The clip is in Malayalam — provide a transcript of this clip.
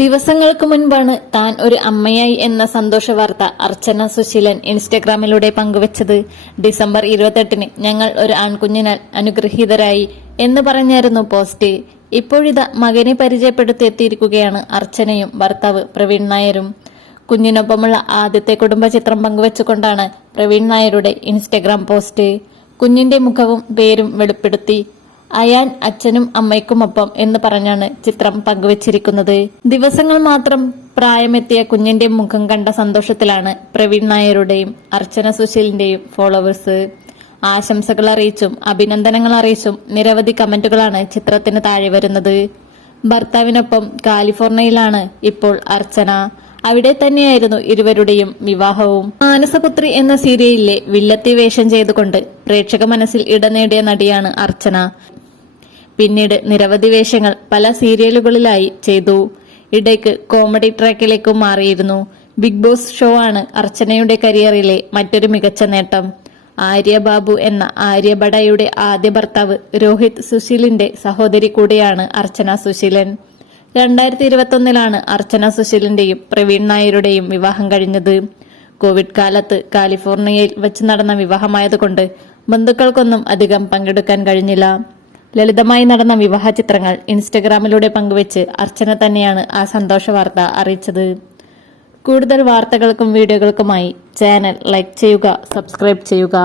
ദിവസങ്ങൾക്ക് മുൻപാണ് താൻ ഒരു അമ്മയായി എന്ന സന്തോഷ വാർത്ത അർച്ചന സുശീലൻ ഇൻസ്റ്റഗ്രാമിലൂടെ പങ്കുവച്ചത്. ഡിസംബർ ഇരുപത്തെട്ടിന് ഞങ്ങൾ ഒരു ആൺകുഞ്ഞിനാൽ അനുഗ്രഹീതരായി എന്ന് പറഞ്ഞായിരുന്നു പോസ്റ്റ്. ഇപ്പോഴിതാ മകനെ പരിചയപ്പെടുത്തിയെത്തിയിരിക്കുകയാണ് അർച്ചനയും ഭർത്താവ് പ്രവീൺ നായരും. കുഞ്ഞിനൊപ്പമുള്ള ആദ്യത്തെ കുടുംബ ചിത്രം പങ്കുവച്ചുകൊണ്ടാണ് പ്രവീൺ നായരുടെ ഇൻസ്റ്റഗ്രാം പോസ്റ്റ്. കുഞ്ഞിന്റെ മുഖവും പേരും വെളിപ്പെടുത്തി. അയാൻ അച്ഛനും അമ്മയ്ക്കുമൊപ്പം എന്ന് പറഞ്ഞാണ് ചിത്രം പങ്കുവച്ചിരിക്കുന്നത്. ദിവസങ്ങൾ മാത്രം പ്രായമെത്തിയ കുഞ്ഞിന്റെ മുഖം കണ്ട സന്തോഷത്തിലാണ് പ്രവീൺ നായരുടെയും അർച്ചന സുശീലിന്റെയും ഫോളോവേഴ്സ്. ആശംസകൾ അറിയിച്ചും അഭിനന്ദനങ്ങൾ അറിയിച്ചും നിരവധി കമന്റുകളാണ് ചിത്രത്തിന് താഴെ വരുന്നത്. ഭർത്താവിനൊപ്പം കാലിഫോർണിയയിലാണ് ഇപ്പോൾ അർച്ചന. അവിടെ തന്നെയായിരുന്നു ഇരുവരുടെയും വിവാഹവും. മാനസപുത്രി എന്ന സീരിയലിലെ വില്ലത്തി വേഷം ചെയ്തുകൊണ്ട് പ്രേക്ഷക മനസ്സിൽ ഇടനേടിയ നടിയാണ് അർച്ചന. പിന്നീട് നിരവധി വേഷങ്ങൾ പല സീരിയലുകളിലായി ചെയ്തു. ഇടയ്ക്ക് കോമഡി ട്രാക്കിലേക്കും മാറിയിരുന്നു. ബിഗ് ബോസ് ഷോ ആണ് അർച്ചനയുടെ കരിയറിലെ മറ്റൊരു മികച്ച നേട്ടം. ആര്യ ബാബു എന്ന ആര്യ ബഡയുടെ ആദ്യ ഭർത്താവ് രോഹിത് സുശീലിന്റെ സഹോദരി കൂടിയാണ് അർച്ചന സുശീലൻ. രണ്ടായിരത്തി ഇരുപത്തൊന്നിലാണ് അർച്ചന സുശീലിന്റെയും പ്രവീൺ നായരുടെയും വിവാഹം കഴിഞ്ഞത്. കോവിഡ് കാലത്ത് കാലിഫോർണിയയിൽ വെച്ച് നടന്ന വിവാഹമായതുകൊണ്ട് ബന്ധുക്കൾക്കൊന്നും അധികം പങ്കെടുക്കാൻ കഴിഞ്ഞില്ല. ലളിതമായി നടന്ന വിവാഹ ചിത്രങ്ങൾ ഇൻസ്റ്റഗ്രാമിലൂടെ പങ്കുവച്ച് അർച്ചന തന്നെയാണ് ആ സന്തോഷ വാർത്ത അറിയിച്ചത്. കൂടുതൽ വാർത്തകൾക്കും വീഡിയോകൾക്കുമായി ചാനൽ ലൈക്ക് ചെയ്യുക സബ്സ്ക്രൈബ് ചെയ്യുക.